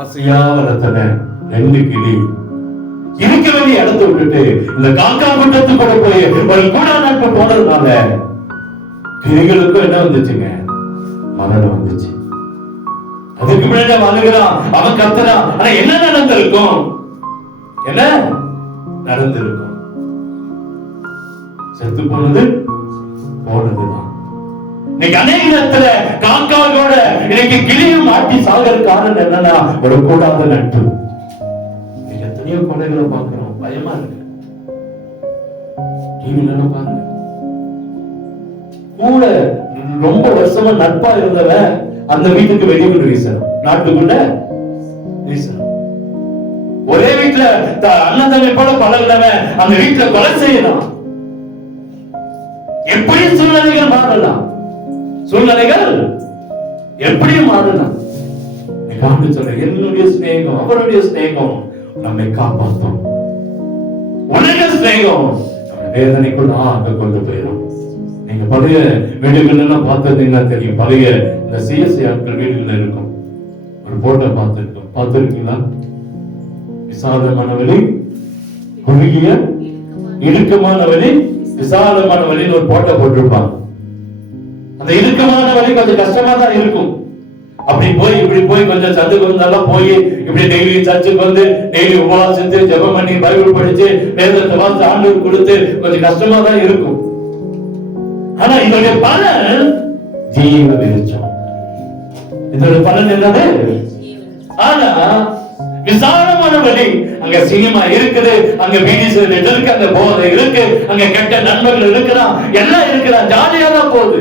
ஆசையா வளர்த்தன 2 கிளி இருக்க வேண்டிய இடத்தை விட்டுட்டு இந்த காக்கா கூட்டத்துக்கு கூட போய் ஒரு கூட நட்பு போனதுனால கிளிகளுக்கும் என்ன வந்துச்சுங்க? மரணம் வந்துச்சு. அதுக்கு முன்னாடி அழுகிறான், அவன் கத்துறான். ஆனா என்ன நடந்திருக்கும்? என்ன நடந்திருக்கும்? செத்து போனது போனதுதான். இன்னைக்கு அநேக இடத்துல காக்காவோட இன்னைக்கு கிளியும் மாட்டி சாகிற காரணம் என்னன்னா ஒரு கூடாத நட்பு. எத்தனையோ கொலைகளை பார்க்கிறோம், பயமா இருக்கு. டிவில பாருங்க, கூட ரொம்ப வருஷமா நட்பா இருந்தவன் அந்த வீட்டுக்கு வெடிகுண்டு வீசணும், நாட்டுக்குள்ள வீசணும். ஒரே வீட்டுல அண்ணன் தம்பி போல பழகினவன் அந்த வீட்டுல கொலை செய்யலாம். எப்படி சூழ்நிலைகள் மாறலாம், சூழ்நிலைகள் எப்படி மாறலாம். சொல்ற என்னுடைய ஸ்நேகம், அவருடைய ஸ்நேகம் நம்மை காப்பாற்றும். உலக ஸ்நேகம் வேதனைக்குள்ள அங்க கொண்டு போயிடும். நீங்க பழைய வீடுகள் எல்லாம் பார்த்தீங்கன்னா தெரியும், பழைய இந்த சிஎஸ்சி ஆட்கள் வீடுகள் இருக்கும். ஒரு போட்டோ பார்த்திருக்கீங்களா? விசாலமான வழி, குறுகிய இடுக்கமான வழி, விசாலமான வழின்னு ஒரு போட்டோ போட்டிருப்பாங்க. அந்த இடுக்கமான வழி கொஞ்சம் கஷ்டமா தான் இருக்கும். அப்படி போய் இப்படி போய் கொஞ்சம் சத்துக்கு வந்தாலும் போய் இப்படி டெய்லி சர்ச்சுக்கு வந்து டெய்லி உபவாசித்து ஜெபம் பண்ணி பைபிள் படிச்சு வேதத்தை வாசித்து ஆண்டவர் கொடுத்து கொஞ்சம் கஷ்டமா தான் இருக்கும். ஆனா இதோடைய பலன் ஜீவ வெளிச்சம். இதோட பலன் என்னது? ஆனா விசாலமான வழி. அங்க சினிமா இருக்குது, அங்க வீடியோ இருக்கு, அங்க போதை இருக்கு, அங்க கெட்ட நண்பர்கள் இருக்கிறான், எல்லாம் இருக்கிறான், ஜாலியா தான் போகுது.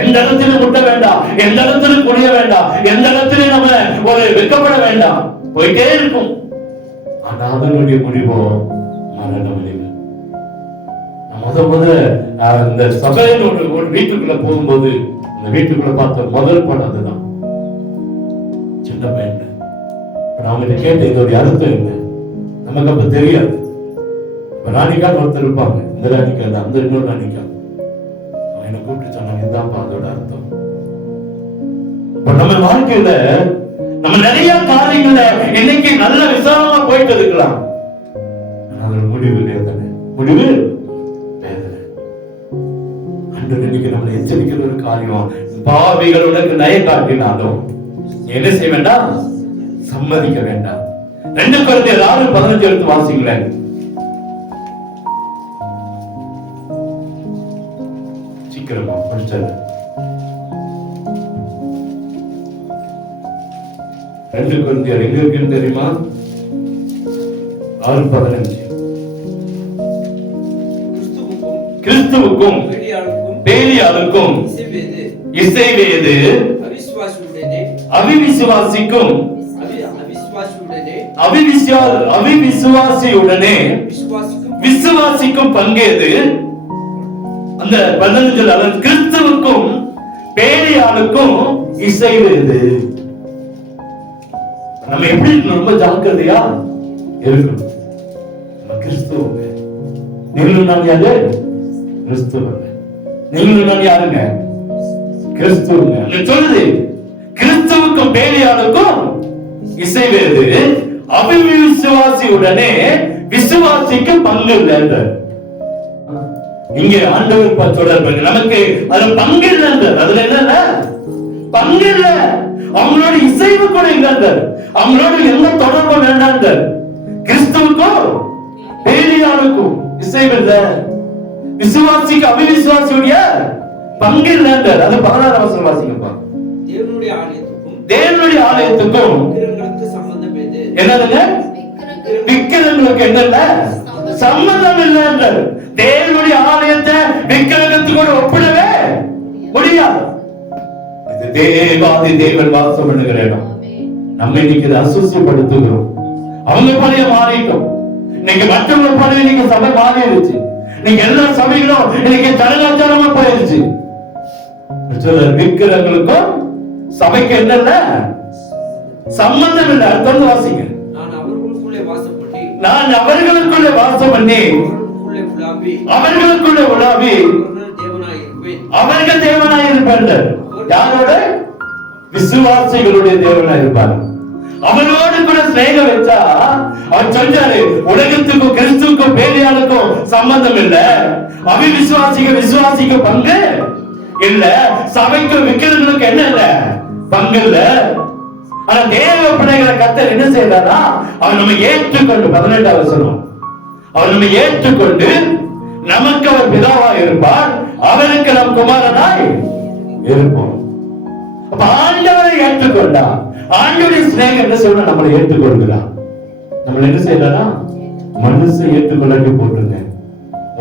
எந்த இடத்துல முட்ட வேண்டாம், எந்த இடத்துல குடிய வேண்டாம், எந்த இடத்துல நம்ம ஒரு வெக்கப்பட வேண்டாம், போயிட்டே இருக்கும். ஆனா அதனுடைய முடிவோ மரண வழிகள். முத இந்த சபையில் ஒரு வீட்டுக்குள்ள போகும்போது அந்த வீட்டுக்குள்ள பார்த்த முதல் படம் அதுதான். சின்ன பையன் அவங்க கேட்ட இதோட அர்த்தம் என்ன நமக்கு அப்ப தெரியாது. ராணிக்கான்னு ஒருத்தர் இருப்பாங்க, இந்த ராணிக்கா அந்த இன்னொரு ராணிக்கா என்ன கூப்பிட்டு சொன்னாங்க, இதுதான் அதோட அர்த்தம். நம்ம வாழ்க்கையில நம்ம நிறைய காரியங்கள இன்னைக்கு நல்ல விசாரமா போயிட்டு இருக்கலாம். அதோட முடிவு வேதனை, முடிவு வேதனை. அன்று இன்னைக்கு நம்மளை எச்சரிக்கிற ஒரு காரியம், பாவிகள் உனக்கு நய காட்டினாலும் என்ன செய்ய வேண்டாம், சம்மதிக்க வேண்டாம். 2 கொரிந்தியர் 6:15 எடுத்து வாசிங்களேன். சீக்கிரமா படிச்சது. 2 கொரிந்தியர் எங்க இருக்குன்னு தெரியுமா? 6:15. கிறிஸ்துவுக்கும் பேலியாளுக்கும் இசைவேது, அவிவிசுவாசிக்கும் அவிவிசுவாசியுடனே விசுவாசிக்கும் பங்கேது. அந்த 15 கிறிஸ்துவுக்கும் பேலியாளுக்கும் இசைவேது. நம்ம எப்படி ரொம்ப ஜாக்கிரதையா இருக்கணும். கிறிஸ்துவங்க, நீங்களும் நான் யாரு? கிறிஸ்துவங்க. நீங்களும் நான் யாருங்க? கிறிஸ்துவங்க. சொல்லுது கிறிஸ்துவுக்கும் பேலியாளுக்கும் இசைவேது, அவிவிசுவாசியுடனே விசுவாசிக்கு பங்கு இல்லை. இங்கே ஆண்டவர் தொடர்பு நமக்கு அது பங்கு இல்லை. அதுல என்ன பங்கு இல்லை, அவங்களோட இசைவு கூட இல்லை, அவங்களோட எந்த தொடர்பு வேண்டாம். கிறிஸ்துவுக்கும் பேலியாளுக்கும் இசைவு இல்லை, விசுவாசிக்கு அவிவிசுவாசியுடைய பங்கு இல்லை. அது 16 வசனம் வாசிக்கப்பா. தேவனுடைய ஆலயத்துக்கும் என்னதுங்க? விக்கிரங்களுக்கு என்ன சம்பந்தம் இல்லை என்றார். தேவனுடைய ஆலயத்தை விக்கிரகத்துக்கு ஒப்பிடவே முடியாது. இது தேவாதி தேவன் வாசம் பண்ணுகிற இடம். நம்ம இன்னைக்கு இதை அசுசிப்படுத்துகிறோம். அவங்க பழைய மாறிட்டோம். இன்னைக்கு மற்றவங்க பழைய இன்னைக்கு சபை மாறிடுச்சு. நீங்க எல்லா சபைகளும் இன்னைக்கு தலகாச்சாரமா போயிருச்சு. விக்கிரங்களுக்கும் சபைக்கு என்ன சம்பந்தம் இல்லை. தொடர்ந்து வாசிங்க. நான் அவர்களுக்குள்ளே வாசம் பண்ணி அவர்களுக்குள்ளே உலாவி அவர்கள் தேவனாய் இருப்பார்கள். யாரோட? விசுவாசிகளுடைய தேவனாய் இருப்பார். அவனோடு கூட ஸ்நேகம் வச்சா அவர் சொல்றாரு, உலகத்துக்கும் கிறிஸ்துவுக்கும் பேலியாளுக்கும் சம்பந்தம் இல்ல, அவிவிசுவாசிக்கு விசுவாசிக்கு பங்கு இல்ல, சபைக்கும் விக்கிரங்களுக்கு என்ன இல்ல பங்கு இல்ல. ஆனா தேவ பிள்ளைகளை கர்த்தர் என்ன செய்யறாரா, அவர் நம்ம ஏற்றுக்கொண்டு 18 வசனம், அவர் நம்ம ஏற்றுக்கொண்டு நமக்கு அவர் பிதாவா இருப்பார், அவருக்கு நம் குமாரனாய் இருப்போம். அப்ப ஆண்டவரை ஏற்றுக்கொண்டா, ஆண்டவருடைய ஸ்நேகம் என்ன சொல்ற, நம்மளை ஏற்றுக்கொள்கிறார். நம்மள என்ன செய்யறாரா, மனசை ஏற்றுக்கொள்ளாட்டி போட்டுங்க,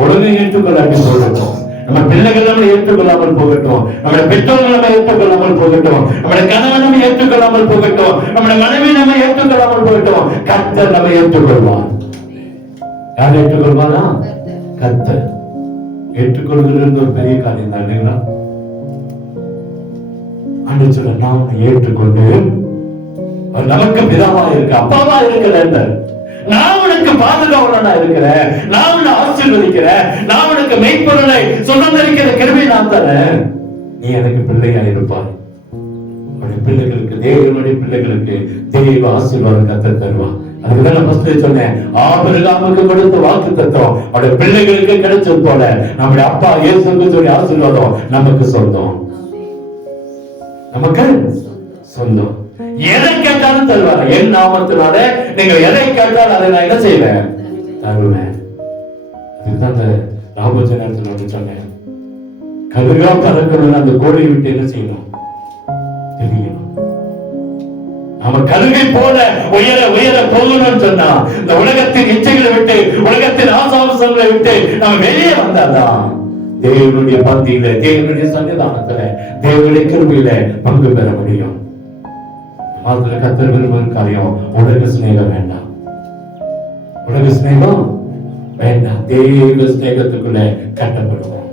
உலகம் ஏற்றுக்கொள்ளாட்டி போகட்டும், நம்ம பிள்ளைகள் நம்ம ஏற்றுக்கொள்ளாமல் போகட்டும், நம்முடைய பெற்றோர்கள் நம்ம ஏற்றுக்கொள்ளாமல் போகட்டும், நம்முடைய கணவன் நம்ம ஏற்றுக்கொள்ளாமல் போகட்டும், நம்முடைய மனைவி நம்ம ஏற்றுக்கொள்ளாமல் போகட்டும், கர்த்தர் நம்ம ஏற்றுக்கொள்வார். யார் ஏற்றுக்கொள்வாரா? கர்த்தர். ஏற்றுக்கொள்கிறது ஒரு பெரிய காரியம் தான் இல்லைங்களா? ஆண்டவர் சொல்ற, நான் உன்னை ஏற்றுக்கொண்டு நமக்கு பிதாவா இருக்க, அப்பாவா இருக்கிற, நான் உனக்கு பாதுகாவலனா இருக்கிறேன், நான் உன்னை ஆசீர்வதிக்கிறேன், நான் உனக்கு மெய்ப்பொருளை சுதந்திரிக்கிற கிருபை நான் தரேன், நீ எனக்கு பிள்ளையா இருப்பாய். பிள்ளைகளுக்கு, தேவனுடைய பிள்ளைகளுக்கு தேவ ஆசீர்வாதம் கர்த்தர் தருவான். அதுக்குதான் நான் ஃபர்ஸ்ட் சொன்னேன், ஆபிரகாமுக்கு கொடுத்த வாக்குத்தத்தம் அவருடைய பிள்ளைகளுக்கு கிடைச்சது போல நம்முடைய அப்பா இயேசுவுக்கு ஆசீர்வாதம் நமக்கு சொந்தம். நமக்கு சொந்தம். எதை கேட்டாலும் தருவார். என் நாமத்தினால நீங்க எதை கேட்டாலும் அதை நான் என்ன செய்வேன், தருவேன். இதுதான் அந்த ராபோஜனத்தில் சொன்னேன். கருகா பறக்கணும். அந்த கோழை விட்டு என்ன செய்யணும், தெரியணும். நம்ம கருகை போல உயர உயர போகணும்னு சொன்னா இந்த உலகத்தின் இச்சைகளை விட்டு, உலகத்தின் ஆசாவசங்களை விட்டு நம்ம வெளியே வந்தாதான் தேவனுடைய பந்தியில, தேவனுடைய சன்னிதானத்துல, தேவனுடைய கிருபையில பங்கு பெற முடியும். அதுல கர்த்தர் விரும்பும் காரியம் உலக சிநேகம் வேண்டாம். உலக சிநேகம் வேண்டாம். தேவ சிநேகத்துக்குள்ள கட்டப்படுவோம்.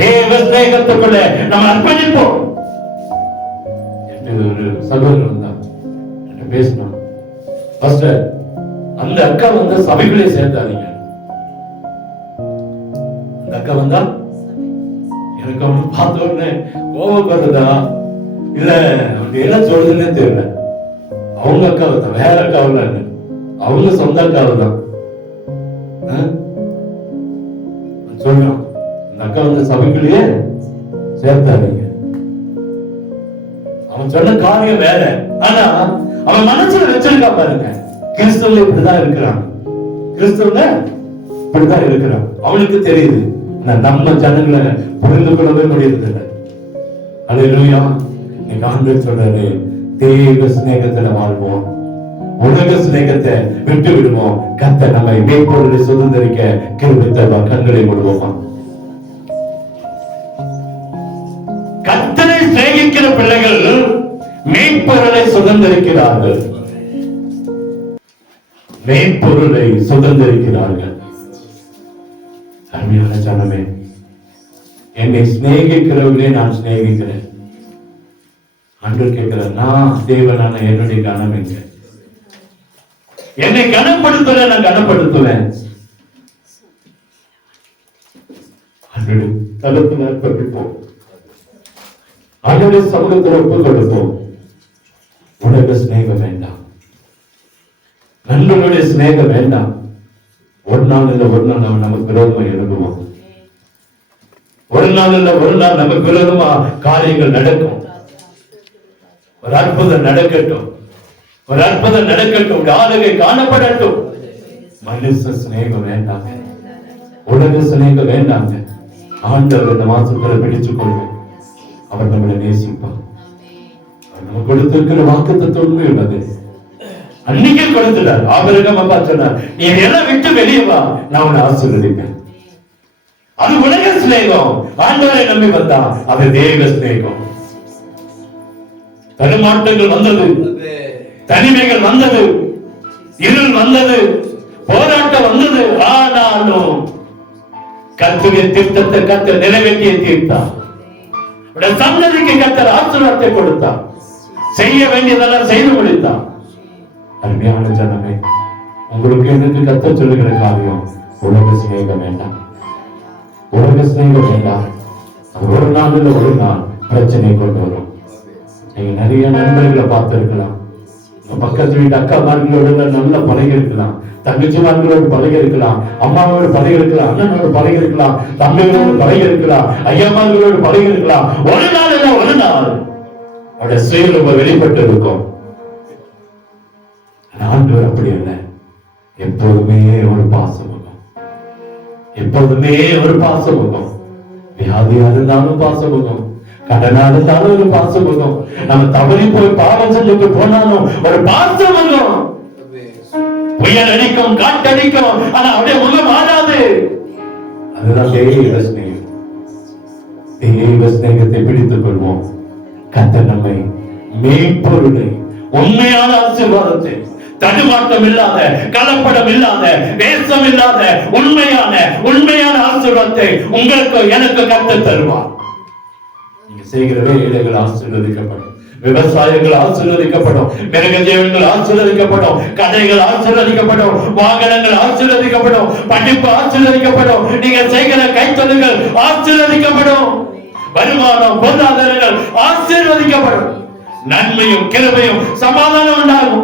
தேவ சிநேகத்துக்குள்ள நம்ம அர்ப்பணிப்போம். ஒரு சகோதரன் தான் பேசினான். அந்த அக்கா வந்து சபைக்குள்ளே சேர்த்தாதீங்க. அந்த அக்கா வந்தா எனக்கு அவனு பார்த்த உடனே கோபம் வருதா இல்ல அவன் என்ன சொல்றதுன்னே தெரியல. அவங்க அக்காவை தான், வேற அக்காவில் இல்ல, அவங்க சொந்த அக்காவை தான் சொல்றான். அந்த அக்கா வந்து சபைக்குள்ளேயே சேர்த்தாதீங்க. அவன் சொன்ன காரியம் வேற, ஆனா அவன் மனசுல வச்சிருக்கா பாருங்க, கிறிஸ்துவ இப்படிதான் இருக்கிறான், கிறிஸ்துவ இப்படிதான் இருக்கிறான். அவனுக்கு தெரியுது. நம்ம ஜனங்களை புரிந்து கொள்ளவே முடியறதில்லை. அல்லேலூயா. இன்னைக்கு ஆண்டவர் சொல்றாரு, தேவ சிநேகத்துல வாழ்வோம், உலக சிநேகத்தை விட்டு விடுவோம். கர்த்தர் நம்மை மேற்பொருளை சுதந்திரிக்க கிருபை தருவார். கண்களை மூடுவோமா? கர்த்தரை சிநேகிக்கிற பிள்ளைகள் மேற்பொருளை சுதந்திரிக்கிறார்கள். மேற்பொருளை சுதந்திரிக்கிறார்கள். அருமையான ஜனமே, என்னை சிநேகிக்கிறவர்களே நான் சிநேகிக்கிறேன். ஆண்டவர் கேட்கிறார், நான் தேவனான என்னுடைய கனம் எங்க? என்னை கனப்படுத்துற நான் கனப்படுத்துவேன். ஆண்டவர் தளத்தில் அர்ப்பணிப்போம். ஆண்டவருடைய சமூகத்தில் ஒப்பு கொடுப்போம். உலக சிநேகம் வேண்டாம், நண்பர்களுடைய சிநேகம் வேண்டாம். ஒரு நாள் இல்ல ஒரு நாள் நம்ம நமக்கு விரோதமா எழுதுவோம். ஒரு நாள் இல்ல ஒரு நாள் நமக்கு விரோதமா காரியங்கள் நடக்கும். ஒரு அற்புதம் நடக்கட்டும், ஒரு அற்புதம் நடக்கட்டும், ஆளுகை காணப்படட்டும். மனுஷ சிநேகம் வேண்டாங்க, உலக சிநேகம் வேண்டாங்க. ஆண்டவர் இந்த மாசத்துல பிடிச்சுக் கொள்வோம். அவர் நம்மளை நேசிப்பார். நம்ம கொடுத்திருக்கிற வாக்குத்தத்தம் உண்மை உள்ளது. அன்னைக்கே கொடுத்துட்டார். ஆபிரகாம் அப்பா சொன்னார், நீ எல்லாம் விட்டு வெளியே வா, நான் உன்னை ஆசீர்வதிப்பேன். அது உலக சிநேகம். ஆண்டவரை நம்பி வந்தா அது தேவ சிநேகம். தடுமாற்றங்கள் வந்தது, தனிமைகள் வந்தது, இருள் வந்தது, போராட்டம் வந்தது. ஆனாலும் கர்த்தருடைய திட்டத்தை கர்த்தர் நிறைவேற்றிய தீர்த்தார். சந்ததிக்கு கர்த்தர் ஆசீர்வாதத்தை கொடுத்தார். செய்ய வேண்டியதெல்லாம் செய்து முடித்தார். அருமையான ஜனமே, உங்களுக்கு எனக்கு கர்த்தர் சொல்லுகிற காரியம், உலக சிநேகம் வேண்டாம், உலக சிநேகம் வேண்டாம். ஒரு நாள் இல்ல ஒரு நாள் பிரச்சனை கொண்டு வரும். நீங்க நிறைய நண்பர்களை பார்த்திருக்கலாம். பக்கத்து வீட்டு அக்காமார்களோட நல்ல பழகி இருக்கலாம், தங்கச்சிமார்களோடு பழகி இருக்கலாம், அம்மாவோடு பழகி இருக்கலாம், அண்ணனோடு பழகி இருக்கலாம், தம்பிகளோடு பழகி இருக்கலாம், ஐயம்மார்களோடு பழகி இருக்கலாம். ஒரு நாள் இல்ல ஒரு நாள் அவருடைய சுயரூபம் வெளிப்பட்டு இருக்கும். ஆண்டவர் அப்படி அல்ல, எப்போதுமே ஒரு பாசமுகம், எப்போதுமே ஒரு பாசமுகம். வியாதியா இருந்தாலும் பாசமுகம், கடனா இருந்தாலும் ஒரு பாசமுகம், நம்ம தவறி போய் பாவம் செஞ்சுட்டு போனாலும் ஒரு பாசமுகம். புயல் அடிக்கும், காட்டடிக்கும், ஆனா அப்படியே முகம் ஆடாது. அதுதான் தேவ சிநேகம். தேவ சிநேகத்தை பிடித்துக் கொள்வோம். கர்த்தர் நம்மை மேற்பொருளை, உண்மையான ஆசீர்வாதத்தை, தடுமாற்றம் இல்லாத, கலப்படம் இல்லாத, வேஷம் இல்லாத உண்மையான ஆசீர்வாதத்தை உங்களுக்கு எனக்கு கர்த்தர் தருவார். நீங்க செய்கிற வேலைகள் ஆசீர்வதிக்கப்படும், விவசாயங்கள் ஆசீர்வதிக்கப்படும், மிருக ஜீவன்கள் ஆசீர்வதிக்கப்படும், கதைகள் ஆசீர்வதிக்கப்படும், வாகனங்கள் ஆசீர்வதிக்கப்படும், படிப்பு ஆசீர்வதிக்கப்படும், நீங்க செய்கிற கைத்தொழில்கள் ஆசீர்வதிக்கப்படும், வருமானம் பொருளாதாரங்கள் ஆசீர்வதிக்கப்படும், நன்மையும் கிருபையும் சமாதானம் உண்டாகும்.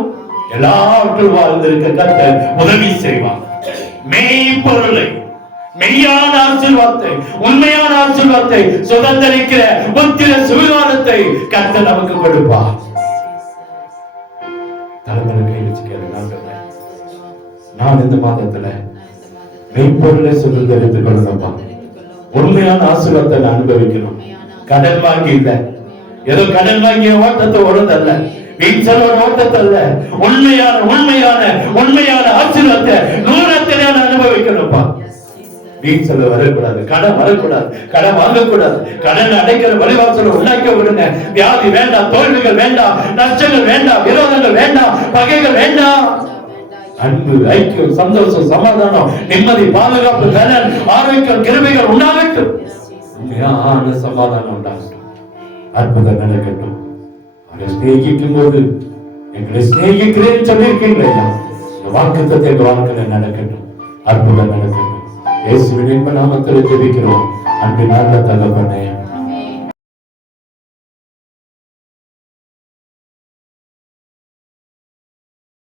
எல்லாவற்றும் வாழ்ந்திருக்க கர்த்தர் உதவி செய்வார். மெய்ப்பொருளை மெய்யான ஆசீர்வாதத்தை, உண்மையான ஆசீர்வாதத்தை சுதந்திரிக்கிற முத்திர சுவிகாரத்தை கர்த்தர் நமக்கு கொடுப்பார். தலைமையில கை வச்சு கேளுங்க, நான் இந்த மாதத்துல மெய்ப்பொருளை சுதந்திரித்துக் கொள்ளணும்பா. உண்மையான ஆசீர்வாதத்தை நான் அனுபவிக்கணும். கடன் வாங்கி இல்ல, ஏதோ கடன் வாங்கிய ஓட்டத்தை ஓடுதல்ல, வீச்சலோட ஓட்டத்தல்ல, உண்மையான உண்மையான உண்மையான ஆசீர்வாதத்தை நூறத்திலே அனுபவிக்கணும்பா. வீச்சல வரக்கூடாது, கடன் வரக்கூடாது, கடன் வாங்கக்கூடாது. கடன் அடைக்கிற வழிவாசலை உண்டாக்கி விடுங்க. வியாதி வேண்டாம், தோல்விகள் வேண்டாம், நஷ்டங்கள் வேண்டாம், விரோதங்கள் வேண்டாம், பகைகள் வேண்டாம். அன்பு, ஐக்கியம், சந்தோஷம், சமாதானம், நிம்மதி, பாதுகாப்பு, கடன், ஆரோக்கியம், கிருபைகள் உண்டாகட்டும். உண்மையான சமாதானம் உண்டாகட்டும். அற்புதம் நடக்கட்டும். அவரை சிநேகிக்கும் போது எங்களை சிநேகிக்கிறேன்னு சொல்லியிருக்கீங்களா? வாக்குத்தத்தை எங்க வாழ்க்கையில நடக்கட்டும். அற்புதம் நடக்கட்டும். இயேசுவின் இன்ப நாமத்தில் ஜெபிக்கிறோம். அன்பின் நல்ல தகப்பனே.